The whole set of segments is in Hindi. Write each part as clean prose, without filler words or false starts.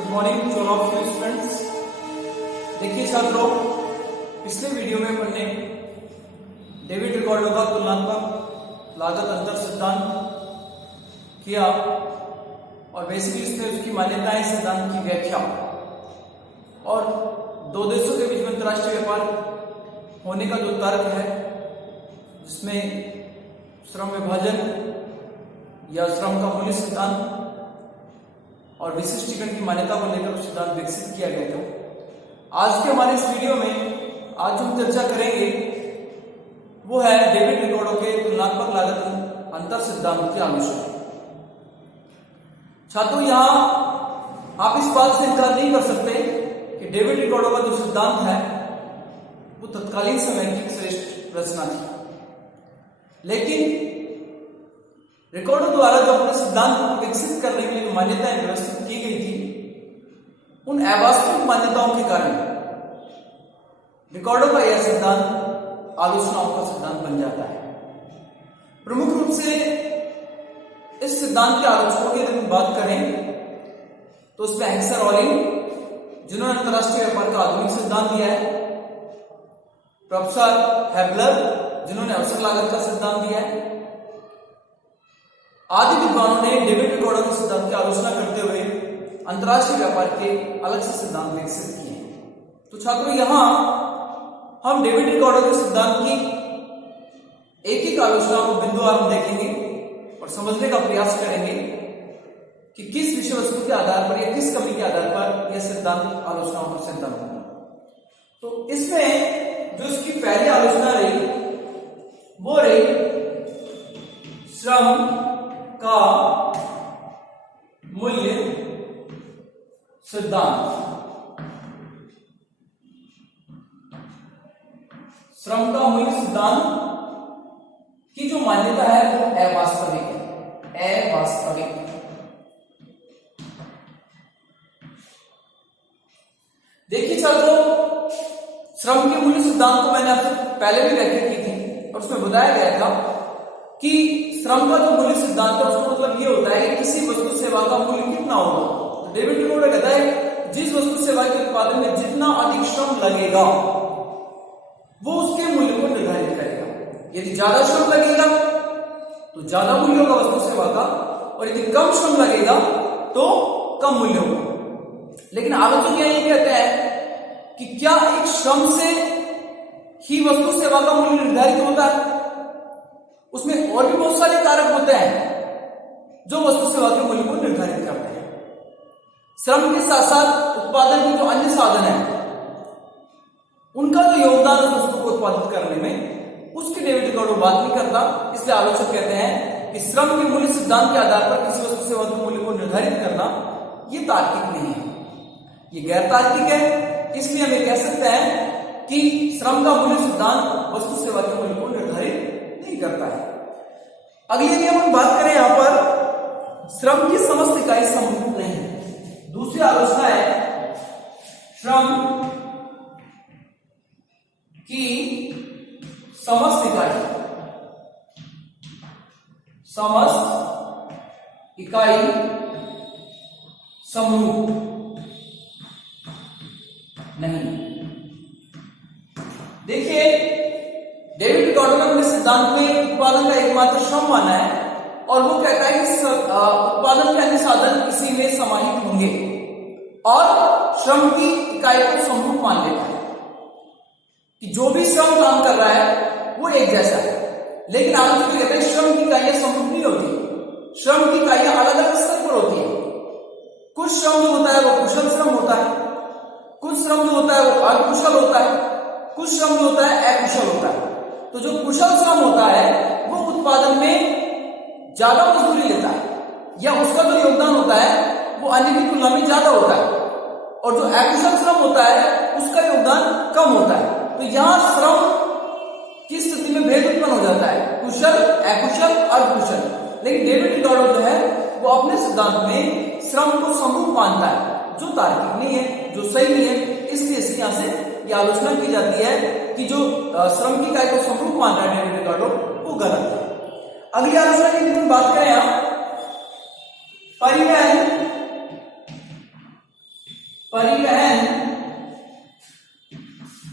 Good morning to all of you students. देखिए छात्रों, पिछले वीडियो में हमने डेविड रिकार्डो का तुलनात्मक लागत अंतर सिद्धांत किया और बेसिकली इसमें उसकी मान्यताएं, सिद्धांत की व्याख्या और दो देशों के बीच में अंतर्राष्ट्रीय व्यापार होने का जो तर्क है, जिसमें श्रम विभाजन या श्रम का मूल्य सिद्धांत और विशिष्टीकरण की मान्यता को लेकर सिद्धांत विकसित किया गया था। आज के हमारे इस वीडियो में आज हम चर्चा करेंगे वो है डेविड रिकार्डो के तुलनात्मक लागत अंतर सिद्धांत की आलोचना। छात्रों, यहां आप इस बात से इनकार नहीं कर सकते कि डेविड रिकार्डो का जो सिद्धांत है वो तत्कालीन समय की श्रेष्ठ रचना थी, लेकिन रिकार्डो द्वारा जो अपने सिद्धांत को विकसित करने के लिए मान्यताएं व्यवस्थित की गई थी, उन अवास्तविक मान्यताओं के कारण रिकार्डो का यह सिद्धांत आलोचनाओं का सिद्धांत बन जाता है। प्रमुख रूप से इस सिद्धांत के आलोचकों की अगर बात करें तो उसमें हेक्सर ऑलिंग, जिन्होंने अंतरराष्ट्रीय व्यापार का आधुनिक सिद्धांत दिया है, प्रोफेसर हेबलर, जिन्होंने अवसर लागत का सिद्धांत दिया है, आदि विद्वानों ने डेविड रिकार्डो के सिद्धांत की आलोचना करते हुए अंतरराष्ट्रीय व्यापार के अलग से सिद्धांत विकसित किए हैं। तो छात्रों, यहां हम डेविड रिकार्डो के सिद्धांत की एक एक आलोचना को बिंदुवार देखेंगे और समझने का प्रयास करेंगे कि किस विषय वस्तु के आधार पर या किस कमी के आधार पर यह सिद्धांत आलोचनाओं का सिद्धांत बना। तो इसमें जो इसकी पहली आलोचना रही वो रही श्रम का मूल्य सिद्धांत। श्रम का मूल्य सिद्धांत की जो मान्यता है वो अवास्तविक है। अवास्तविक देखिए छात्रों, श्रम के मूल्य सिद्धांत को मैंने आपसे पहले भी व्याख्या की थी और उसमें बताया गया था कि श्रम का जो मूल्य सिद्धांत है उसका मतलब ये होता है कि किसी वस्तु सेवा का मूल्य कितना होगा। तो डेविड रिकार्डो कहता है जिस वस्तु सेवा के उत्पादन में जितना अधिक श्रम लगेगा वो उसके मूल्य को निर्धारित करेगा। यदि ज्यादा श्रम लगेगा तो ज्यादा मूल्य होगा वस्तु सेवा का, और यदि कम श्रम लगेगा तो कम मूल्य होगा। लेकिन आलोचक ये कहते हैं कि क्या एक श्रम से ही वस्तु सेवा का मूल्य निर्धारित होता है? उसमें और भी बहुत सारे कारक होते हैं जो वस्तु सेवा के मूल्य को निर्धारित करते हैं। श्रम के साथ साथ उत्पादन के जो अन्य साधन है उनका जो योगदान उस वस्तु को उत्पादित करने में, उसकी डेविड रिकार्डो बात नहीं करता। इसलिए आलोचक कहते हैं कि श्रम के मूल्य सिद्धांत के आधार पर किसी वस्तु सेवा के मूल्य को निर्धारित करना ये तार्किक नहीं है, ये गैर तार्किक है। इसलिए हम ये कह सकते हैं कि श्रम का मूल्य सिद्धांत वस्तु सेवा के मूल्य को निर्धारित नहीं करता है। अगली यदि हम बात करें यहां पर श्रम की समस्त इकाई समरूप नहीं। दूसरी आलोचना है श्रम की समस्त इकाई समरूप नहीं। देखिए, डेविड रिकार्डो ने अपने सिद्धांत में उत्पादन का एकमात्र श्रम माना है और वो कहता है कि उत्पादन के अन्य साधन इसी में समाहित होंगे और श्रम की इकाई को समरूप मान लेता है कि जो भी श्रम काम कर रहा है वो एक जैसा है। लेकिन आलोचक कहते हैं श्रम की इकाइयां समरूप नहीं होती, श्रम की इकाइयां अलग अलग स्तर पर होती है। कुछ श्रम जो होता है वो कुशल श्रम होता है, कुछ श्रम जो होता है वो अर्धकुशल होता है, कुछ श्रम जो होता है अकुशल होता है। तो जो कुशल श्रम होता है वो उत्पादन में ज्यादा मजदूरी लेता है या उसका जो योगदान होता है वो अन्य की तुलना में ज्यादा होता है, और जो अकुशल श्रम होता है उसका योगदान कम होता है। तो यहां श्रम की स्थिति में भेद उत्पन्न हो जाता है, कुशल, अकुशल, अर्धकुशल। लेकिन डेविड रिकार्डो जो है वो अपने सिद्धांत में श्रम को समरूप मानता है, जो तार्किक नहीं है, जो सही नहीं है। इसलिए इसकी यहां से ये आलोचना की जाती है कि जो श्रम की इकाई को समरूप मान रहा है डेविड रिकार्डो वो गलत है। अगली आलोचना की बात करें आप परिवहन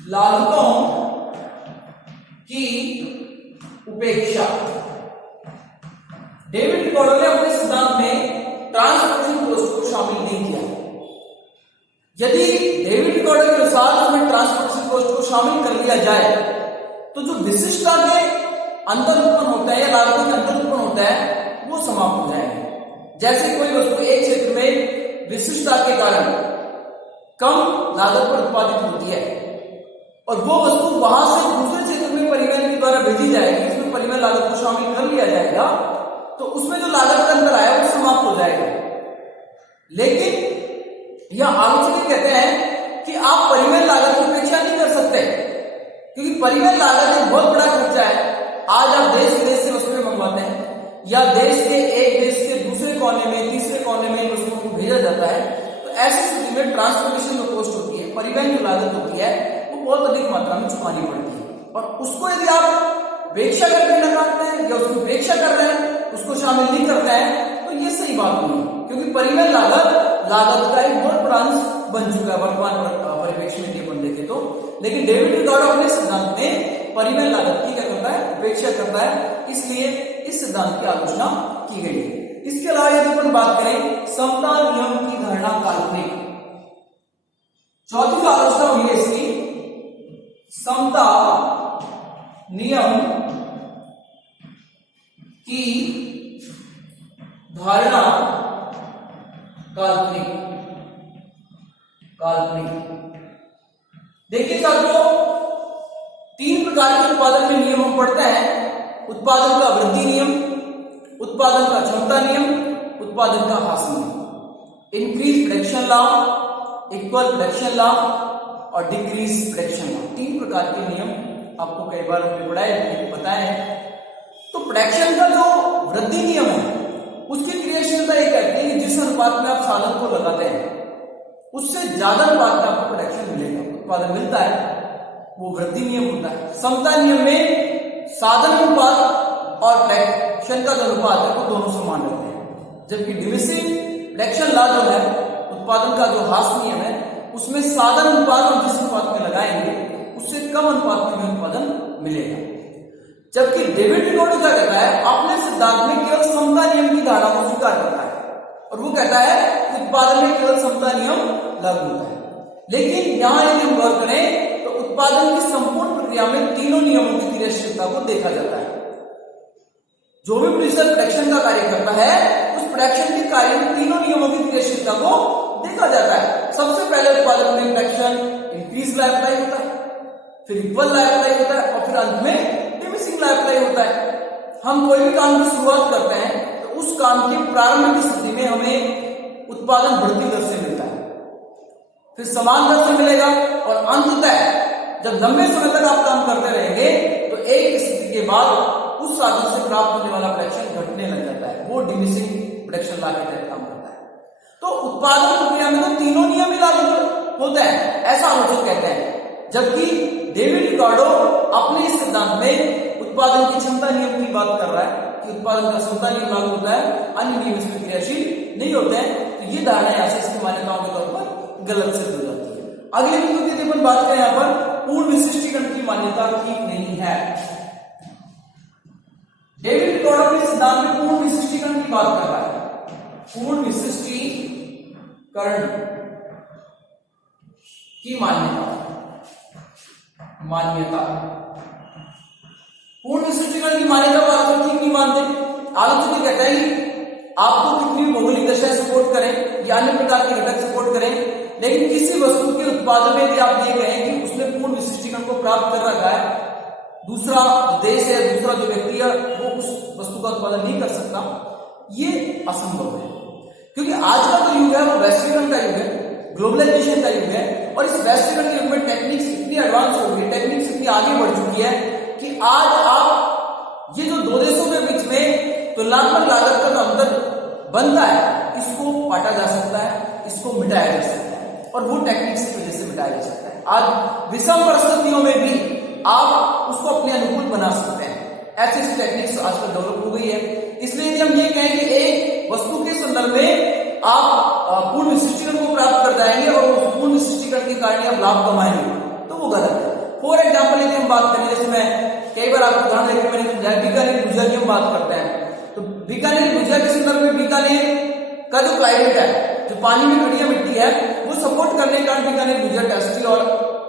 लागतों की उपेक्षा। डेविड रिकार्डो ने अपने सिद्धांत में ट्रांसपोर्टेशन कॉस्ट को शामिल नहीं किया। यदि डेविड रिकार्डो के अनुसार उसमें ट्रांसपोर्टेशन कॉस्ट को शामिल कर लिया जाए तो जो विशिष्टता के अंतर उत्पन्न होता है या लागतों के अंतर उत्पन्न होता है वो समाप्त हो जाएंगे। जैसे कोई वस्तु एक क्षेत्र में विशिष्टता के कारण कम लागत पर उत्पादित होती है और वो वस्तु वहां से दूसरे क्षेत्र में परिवहन के द्वारा भेजी जाएगी, उसमें परिवहन लागत को शामिल कर लिया जाएगा तो उसमें जो लागत का अंतर आया वो समाप्त हो जाएगा। लेकिन यह आलोचक कहते हैं कि आप परिवहन लागत की उपेक्षा नहीं कर सकते क्योंकि परिवहन लागत एक बहुत बड़ा खर्चा है। आज आप देश विदेश से वस्तुएं मंगवाते हैं या देश के एक देश के दूसरे कोने में तीसरे कोने में वस्तुओं को भेजा जाता है, तो ऐसी स्थिति में ट्रांसपोर्टेशन जो कॉस्ट होती है, परिवहन की लागत होती है, वो बहुत अधिक मात्रा में चुकानी पड़ती है। और उसको यदि आप उपेक्षा करके लगाते हैं या उसकी उपेक्षा कर रहे हैं, उसको शामिल नहीं करते हैं, तो ये सही बात नहीं है क्योंकि परिवहन लागत का एक बहुत बड़ा अंश बन चुका है वर्तमान परिप्रेक्ष्य में अपन देखें तो। लेकिन डेविड रिकार्डो अपने सिद्धांत में परिवहन लागत की क्या करता है, उपेक्षा करता है, इसलिए इस सिद्धांत की आलोचना की गई है। इसके अलावा यदि अपन बात करें समता नियम की धारणा काल्पनिक, चौथी जो आलोचना हुई है इसकी, समता नियम की धारणा काल्पनिक। देखिए साथियों, तीन प्रकार के उत्पादन में नियम हम पढ़ते हैं। उत्पादन का वृद्धि नियम, उत्पादन का क्षमता नियम, उत्पादन का ह्रास नियम। Increase production law, equal production law और डिक्रीज प्रोडक्शन लॉ। तीन प्रकार के नियम आपको कई बार बताए हैं। तो प्रोडक्शन का जो वृद्धि नियम है उसकी क्रियाशीलता ये कहती है कि जिस अनुपात में आप साधन को लगाते हैं उससे ज्यादा अनुपात में आपको प्रोडक्शन मिलेगा, उत्पादन मिलता है, वो वृद्धि नियम होता है। समता नियम में साधन अनुपात और प्रोडक्शन का जो अनुपात है वो दोनों समान रहते हैं, जबकि डिमिनिशिंग प्रोडक्शन लॉ जो है, उत्पादन का जो ह्रास नियम है, उसमें साधन अनुपात हम जिस अनुपात में लगाएंगे उससे कम अनुपात में उत्पादन मिलेगा। जबकि डेविड रिकार्डो क्या कहता है, अपने सिद्धांत में केवल समता नियम की धारणा को स्वीकार करता है और वो कहता है कि उत्पादन में केवल समता नियम लागू होता है। लेकिन यहां यदि हम गौर करें तो उत्पादन की संपूर्ण प्रक्रिया में तीनों नियमों की क्रियाशीलता को देखा जाता है। जो भी प्रोड्यूसर प्रोडक्शन का कार्य करता है उस प्रोडक्शन के कार्य में तीनों नियमों की क्रियाशीलता को देखा जाता है। सबसे पहले उत्पादन में प्रोडक्शन इंक्रीज ला अप्लाई होता है, फिर इक्वल ला अप्लाई होता है और फिर अंत में डिमिनिशिंग ला अप्लाई होता है। हम कोई भी काम की शुरुआत करते हैं तो उस काम की प्रारंभिक स्थिति में हमें उत्पादन बढ़ती दर से मिलता है, फिर समान दर से मिलेगा और अंततः जब लंबे समय तक आप काम करते रहेंगे तो एक स्थिति के बाद उस साधन से प्राप्त होने वाला प्रोडक्शन घटने लग जाता है, वो डिमिनिशिंग प्रोडक्शन ला के तहत काम करता है। तो उत्पादन प्रक्रिया में तो तीनों नियम ही लागू होते हैं, ऐसा आलोचक कहते हैं। जबकि डेविड रिकार्डो अपने इस सिद्धांत में उत्पादन की क्षमता नियम की बात कर रहा है कि उत्पादन का क्षमता नियम लागू होता है, अन्य नियम इसमें क्रियाशील नहीं होते हैं। तो ये धारणा यहां से इसकी मान्यताओं के तौर पर गलत सिद्ध हो जाती है। अगले बिंदु की यदि अपन बात करें, यहां पर पूर्ण विशिष्टीकरण की मान्यता ठीक नहीं है। डेविड रिकार्डो अपने सिद्धांत में पूर्ण विशिष्टीकरण की बात कर रहा है। पूर्ण विशिष्टीकरण की मान्यता पूर्ण विशिष्टीकरण की मान्यता को आलोचक ठीक नहीं मानते। आलोचक कहता है कि आपको कितनी भौगोलिक दशा सपोर्ट करें या अन्य प्रकार के घटक सपोर्ट करें, लेकिन किसी वस्तु के उत्पादन में यदि आप ये कहें कि उसने पूर्ण विशिष्टीकरण को प्राप्त कर रखा है, दूसरा देश है, दूसरा जो व्यक्ति है वो उस वस्तु का उत्पादन नहीं कर सकता, ये असंभव है। क्योंकि आज का जो युग है वो वैश्वीकरण का युग है, ग्लोबलाइजेशन का युग है और इस वैश्वीकरण के युग में टेक्निक्स इतनी एडवांस हो गई, टेक्निक्स इतनी आगे बढ़ चुकी है कि आज आप ये जो दो देशों के बीच में तुलनात्मक लागत का जो अंतर बनता है इसको पाटा जा सकता है, इसको मिटाया जा सकता है और वो टेक्निक्स की वजह से मिटाया जा सकता है। आज विषम परिस्थितियों में भी आप उसको अपने अनुकूल बना सकते हैं, ऐसी ऐसी टेक्निक्स आजकल डेवलप हो गई है। इसलिए यदि हम ये कहें कि एक वस्तु के संदर्भ में आप पूर्ण विशिष्टीकरण को प्राप्त कर जाएंगे और उस पूर्ण विशिष्टीकरण के कारण आप लाभ कमाएंगे तो वो गलत है। फॉर एग्जाम्पल यदि हम बात करें, जैसे मैं कई बार आपको उदाहरण देकर मैंने समझाया, बीकानेर भुजिया की हम बात करते हैं, तो बीकानेर भुजिया के संदर्भ में बीकानेर का जो क्लाइमेट है, जो पानी में बढ़िया मिट्टी है, वो सपोर्ट करने के कारण बीकानेर भुजिया टेस्टी और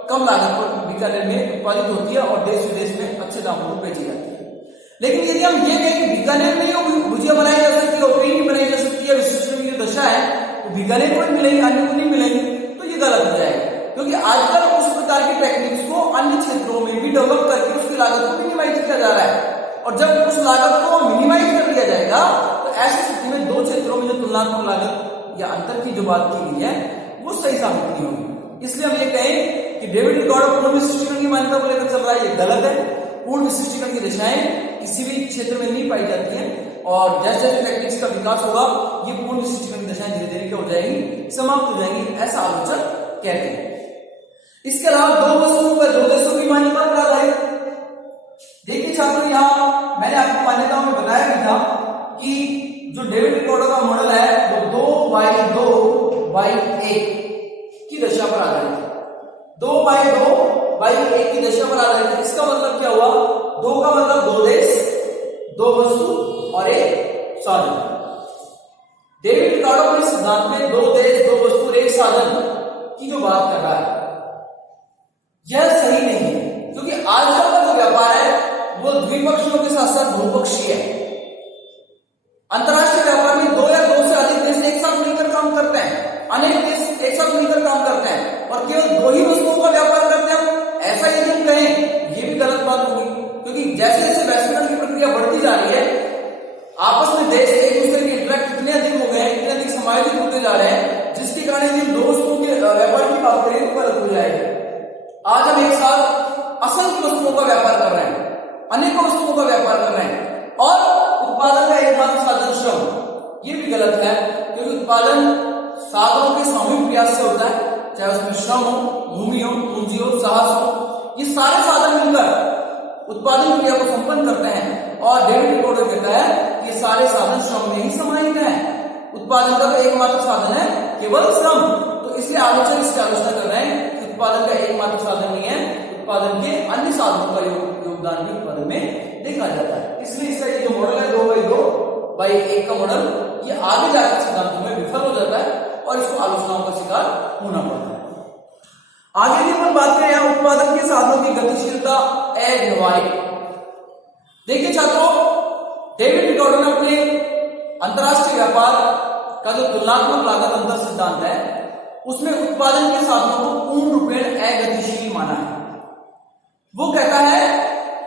कम लागत पर बीकानेर में उत्पादित होती है और देश विदेश में अच्छे दामों पर बेची जाती है। लेकिन यदि हम ये कहें कि बीकानेर में ही भुजिया बनाई जा सकती है और कहीं नहीं बनाई जा सकती है, विशिष्ट की जो दशा है वो बीकानेर को मिलेगी, अन्य को नहीं मिलेगी, तो ये गलत हो जाएगा। क्योंकि आजकल उस प्रकार की टेक्निक्स को अन्य क्षेत्रों में भी डेवलप करके उसकी लागत को मिनिमाइज किया जा रहा है, और जब उस लागत को मिनिमाइज कर दिया जाएगा तो ऐसी स्थिति में दो क्षेत्रों में जो तुलनात्मक लागत या अंतर की जो बात की गई है वो सही साबित नहीं होगी। इसलिए हम ये कहें कि डेविड रिकार्डो पूर्ण विशिष्टीकरण की मान्यता को लेकर चल रहा है, ये गलत है। पूर्ण विशिष्टीकरण की दिशाएं किसी भी क्षेत्र में नहीं पाई जाती है, और जैसे जैसे टेक्निक्स का विकास होगा ये पूर्ण विशिष्टीकरण की दिशाएं धीरे धीरे क्या हो जाएगी, समाप्त हो जाएंगी, ऐसा आलोचक कहते हैं। इसके अलावा दो वस्तुओं पर दो देशों की मान्यता पर आधारित, देखिए छात्रों, यहाँ मैंने आपको मान्यताओं में बताया भी था कि जो डेविड रिकार्डो का मॉडल है वो 2/2/1 की दशा पर आधारित है। 2/2/1 की दशा पर आधारित है। इसका मतलब क्या हुआ, 2 का मतलब 2 देश, 2 वस्तु और 1 साधन। डेविड रिकार्डो के सिद्धांत में 2 देश, 2 वस्तु और 1 साधन की जो बात कर रहा है यह सही नहीं है, क्योंकि आजकल का जो व्यापार है वो द्विपक्षीयों के साथ साथ बहुपक्षीय है। अंतरराष्ट्रीय व्यापार में 2 या 2 से अधिक देश एक साथ मिलकर काम करते हैं, अनेक देश एक साथ मिलकर काम करते हैं और केवल 2 ही वस्तुओं का व्यापार करते हैं। ऐसा यदि हम कहें ये भी गलत बात होगी, क्योंकि जैसे जैसे वैश्वीकरण की प्रक्रिया बढ़ती जा रही है, आपस में देश एक दूसरे के इंटरेक्ट इतने अधिक हो गए हैं, इतने अधिक समायोजित होते जा रहे हैं, जिसके कारण यदि 2 वस्तुओं के व्यापार की बात करें तो गलत हो जाएगी। आज हम एक साथ असंख्य वस्तुओं का व्यापार कर रहे हैं, अनेकों वस्तुओं का व्यापार कर रहे हैं, और उत्पादन का एकमात्र साधन श्रम, ये भी गलत है, क्योंकि उत्पादन साधनों के सामूहिक प्रयास से होता है, चाहे उसमें श्रम हो, भूमि हो, पूंजी हो, साहस हो, ये सारे साधन मिलकर उत्पादन क्रिया को संपन्न करते हैं। और डेविड रिकार्डो कहता है ये सारे साधन श्रम में ही समाहित हैं, उत्पादन का तो एकमात्र साधन है केवल श्रम। तो इसलिए आलोचक इसकी आलोचना कर रहे हैं कि उत्पादन का एकमात्र साधन नहीं है, उत्पादन के अन्य साधनों का योगदान भी उत्पादन में देखा जाता है। इसलिए इसका ये जो मॉडल है 2/2/1 का मॉडल, ये आगे जाकर सिद्धांतों में विफल हो जाता है और इसको आलोचनाओं का शिकार होना पड़ता है। आगे की अपन बात करें यहाँ उत्पादन के साधनों की गतिशीलता अव्यवहारिक। देखिए छात्रों, डेविड रिकार्डो ने अपने अंतरराष्ट्रीय व्यापार का जो तुलनात्मक लागत अंतर सिद्धांत है उसमें उत्पादन के साधनों को पूर्ण रूपेण अगतिशील माना है। वो कहता है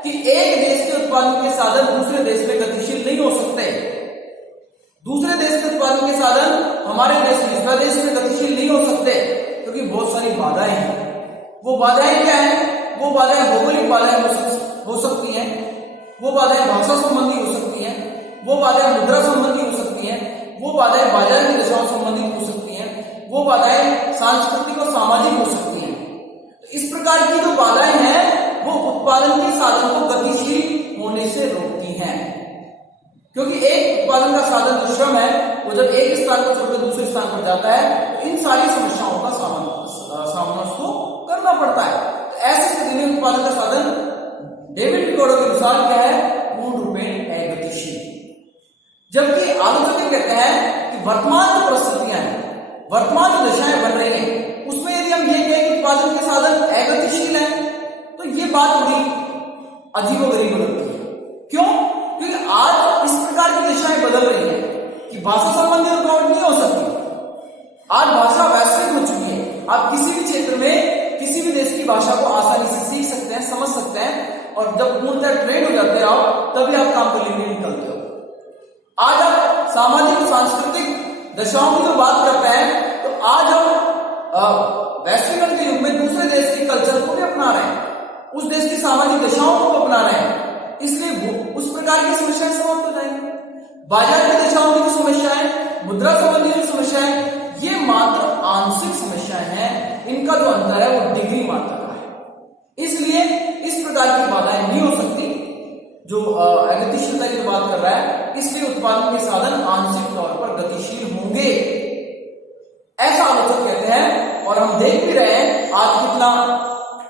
कि एक देश के उत्पादन के साधन दूसरे देश में गतिशील नहीं हो सकते, दूसरे देश के उत्पादन के साधन हमारे देश दूसरा देश में गतिशील नहीं हो सकते, क्योंकि बहुत सारी बाधाएं हैं। वो बाधाएं क्या हैं? वो बाधाएं भौगोलिक बाधाएं हो सकती हैं, वो बाधाएं भाषा संबंधी हो सकती हैं, वो बाधाएं मुद्रा संबंधी हो सकती हैं, वो बाधाएं बाजार की दिशाओं संबंधित हो सकती हैं, वो बाधाएं सांस्कृतिक और सामाजिक हो सकती हैं। तो इस प्रकार की जो बाधाएं हैं वो उत्पादन के साधन को गतिशील होने से रोकती हैं, क्योंकि एक उत्पादन का साधन जो श्रम है वो जब एक स्थान को छोड़कर दूसरे स्थान पर जाता है तो इन सारी समस्याओं का सामना उसको करना पड़ता है। तो ऐसी स्थिति में उत्पादन का साधन डेविड रिकार्डो के अनुसार क्या है? पूर्ण रूपेण अगतिशील। जबकि आलोचक कहते हैं कि वर्तमान जो परिस्थितियां हैं, वर्तमान जो दशाएं बन रही हैं, उसमें यदि हम ये कहें कि उत्पादन के साधन अगतिशील है तो ये बात थोड़ी अजीबोगरीब लगती है। क्यों? क्योंकि आज इस प्रकार की दिशाएं बदल रही हैं कि भाषा संबंधी रुकावट नहीं हो सकती। आज भाषा वैश्विक हो चुकी है, आप किसी भी क्षेत्र में किसी भी देश की भाषा को आसानी से सीख सकते हैं, समझ सकते हैं, और जब पूर्णतः ट्रेन हो जाते हो तभी आप काम के लिए निकलते हो। आज आप सामाजिक सांस्कृतिक दशाओं की जो बात करते हैं तो आज हम वैश्वीकरण के युग में दूसरे देश के कल्चर को भी अपना रहे हैं, उस देश की सामाजिक दशाओं को अपना रहे हैं, इसलिए उस प्रकार की समस्याएं समाप्त हो जाएंगी। बाजार की दशाओं की जो समस्याएं, मुद्रा संबंधी जो समस्याएं, ये मात्र आंशिक समस्याएं हैं, इनका जो अंतर है वो डिग्री मात्रा का है। इसलिए इस प्रकार की बाधाएं नहीं हो सकती जो गतिशीलता की बात कर रहा है, इसलिए उत्पादन के साधन आंशिक तौर पर गतिशील होंगे, ऐसा आलोचक कहते हैं। और हम देख भी रहे हैं आज कितना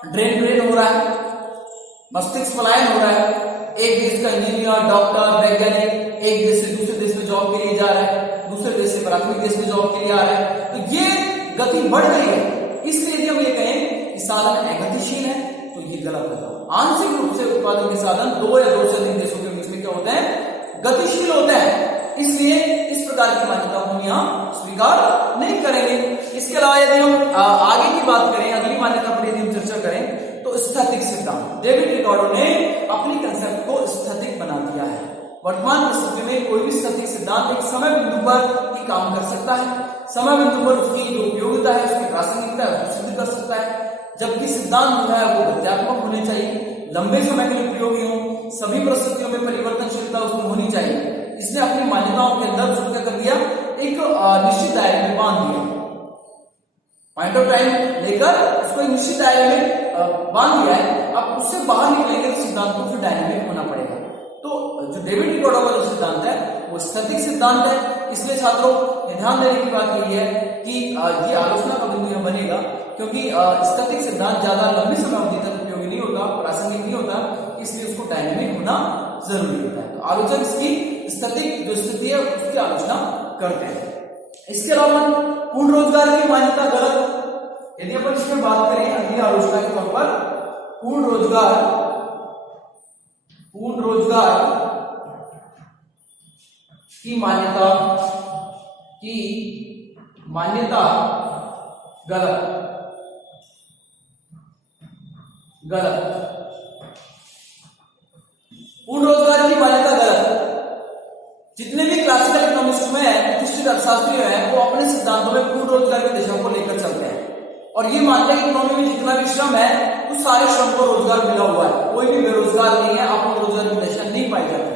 ड्रेन हो रहा है, मस्तिष्क पलायन हो रहा है, एक देश का इंजीनियर, डॉक्टर, वैज्ञानिक एक देश से दूसरे देश में जॉब के लिए जा रहा है, दूसरे देश से प्राथमिक देश में जॉब के लिए आ रहा है, तो ये गति बढ़ रही है। इसलिए यदि हम ये कहें कि साधन अगतिशील है तो ये गलत है। आंशिक रूप से उत्पादन के साधन दो या दो से अधिक देशों के बीच में क्या होते हैं, गतिशील होते हैं। इसलिए इस प्रकार की मान्यताओं को यहाँ स्वीकार नहीं करेंगे। इसके अलावा यदि हम आगे की बात करें, अगली मान्यता पर यदि हम चर्चा करें तो स्थैतिक सिद्धांत। डेविड रिकार्डो ने अपनी कंसेप्ट को स्थैतिक बना दिया है। वर्तमान परिस्थिति में कोई भी स्थैतिक सिद्धांत एक समय बिंदु पर ही काम कर सकता है, समय बिंदु पर उसकी जो उपयोगिता है, उसकी प्रासंगिकता है उसको सिद्ध कर सकता है, जबकि सिद्धांत जो है वो गत्यात्मक होने चाहिए, लंबे समय के लिए उपयोगी हो, सभी परिस्थितियों में परिवर्तनशीलता उसमें होनी चाहिए। इसने अपनी मान्यताओं के अंदर उसको क्या कर दिया, एक निश्चित दायरे में बांध दिया, पॉइंट ऑफ टाइम लेकर उसको एक निश्चित दायरे में बांध दिया है। अब उससे बाहर निकलेंगे तो सिद्धांत को फिर डायनेमिक होना पड़ेगा। तो जो डेविड रिकार्डो का जो सिद्धांत है वो स्थैतिक सिद्धांत है। इसलिए छात्रों ध्यान देने की बात यही है कि ये आलोचना का बिंदु यह बनेगा, क्योंकि स्थैतिक सिद्धांत ज्यादा लंबी समय अवधि तक उपयोगी नहीं होता, प्रासंगिक नहीं होता, इसलिए उसको डायनेमिक होना जरूरी होता है। तो आलोचक इसकी स्थैतिक जो स्थिति है उसकी आलोचना करते हैं। इसके अलावा पूर्ण रोजगार की मान्यता गलत। यदि अपन इसमें बात करें अगली आलोचना के तौर पर, पूर्ण रोजगार की मान्यता गलत। पूर्ण रोजगार की मान्यता गलत। जितने भी क्लासिकल इकोनॉमिस्ट में प्रतिष्ठित अर्थशास्त्री हैं वो अपने सिद्धांतों में पूर्ण रोजगार की दिशा को लेकर चलते हैं और ये मानते हैं कि इकोनॉमी में जितना भी श्रम है उस सारे श्रम को रोजगार मिला हुआ है, कोई भी बेरोजगार नहीं है, अपूर्ण रोजगार की दिशा नहीं पाई जाती।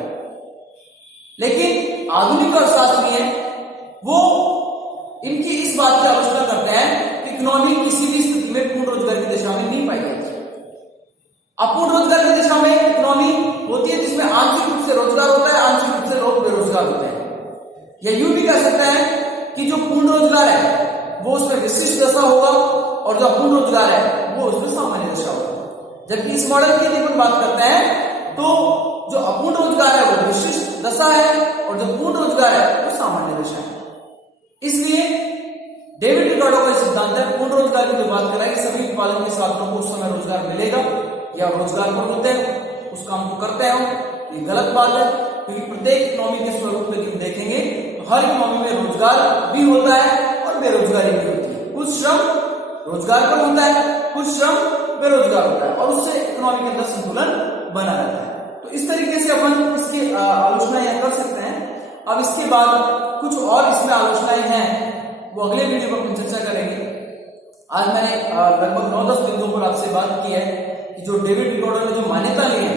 लेकिन आधुनिक अर्थशास्त्री हैं वो इनकी इस बात की आलोचना करते हैं कि इकोनॉमी किसी भी स्थिति में पूर्ण रोजगार की दिशा में नहीं पाई जाती। अपूर्ण रोजगार की दिशा में इकोनॉमी होती है जिसमें आंशिक रूप से रोजगार होता है, आंशिक रूप से लोग बेरोजगार होते हैं। या यूं भी कह सकते हैं कि जो पूर्ण रोजगार है वो उसमें विशिष्ट दशा होगा और जो अपूर्ण रोजगार है वो उसमें सामान्य दशा होगा। जबकि इस मॉडल की यदि हम बात करते हैं तो जो अपूर्ण रोजगार है वो विशिष्ट दशा है और जो पूर्ण रोजगार है वो सामान्य दशा है। इसलिए डेविड रिकार्डो का सिद्धांत है पूर्ण रोजगार की जो बात कर रहा है कि सभी उत्पादन के साधनों को उस समय रोजगार मिलेगा या रोजगार पर होते हैं, उस काम को करते हैं, ये गलत बात है। क्योंकि प्रत्येक इकोनॉमी के स्वरूप में हम देखेंगे तो हर इकोनॉमी में रोजगार भी होता है और बेरोजगारी भी होती है। कुछ श्रम रोजगार पर होता है, कुछ श्रम बेरोजगार होता है और उससे इकोनॉमी के अंदर संतुलन बना रहता है। तो इस तरीके से अपन इसकी आलोचना यहाँ कर सकते हैं। अब इसके बाद कुछ और इसमें आलोचनाएं हैं वो अगले वीडियो में अपन चर्चा करेंगे। आज मैंने लगभग 9-10 बिंदुओं पर आपसे बात की है कि जो डेविड रिकार्डो ने जो मान्यता ली है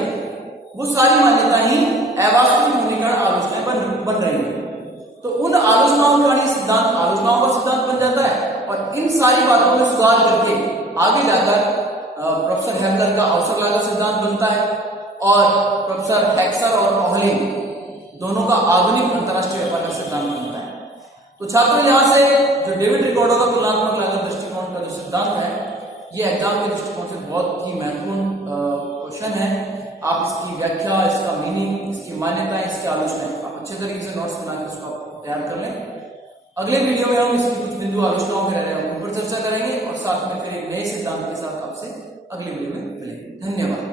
वो सारी मान्यता ही अवास्तविक होने के कारण आलोचनाएं बन रही है। तो उन आलोचनाओं के कारण सिद्धांत आलोचनाओं का सिद्धांत बन जाता है और इन सारी बातों में सुधार करके आगे जाकर प्रोफेसर हेमलर का अवसर लागत सिद्धांत बनता है और प्रोफेसर हेक्सर और ऑहलिन दोनों का आधुनिक अंतरराष्ट्रीय व्यापार का सिद्धांत बनता है। तो छात्रों यहाँ से जो डेविड रिकार्डो का तुलनात्मक लागत दृष्टिकोण का जो सिद्धांत है ये एग्जाम के दृष्टिकोण से बहुत ही महत्वपूर्ण क्वेश्चन है। आप इसकी व्याख्या, इसका मीनिंग, इसकी मान्यता, इसकी आलोचना आप अच्छे तरीके से नोट्स बनाकर उसको तैयार कर लें। अगले वीडियो में हम इसकी कुछ बिंदु आलोचनाओं के ऊपर चर्चा करेंगे और साथ में फिर एक नए सिद्धांत के साथ आपसे अगले वीडियो में मिलेंगे। धन्यवाद।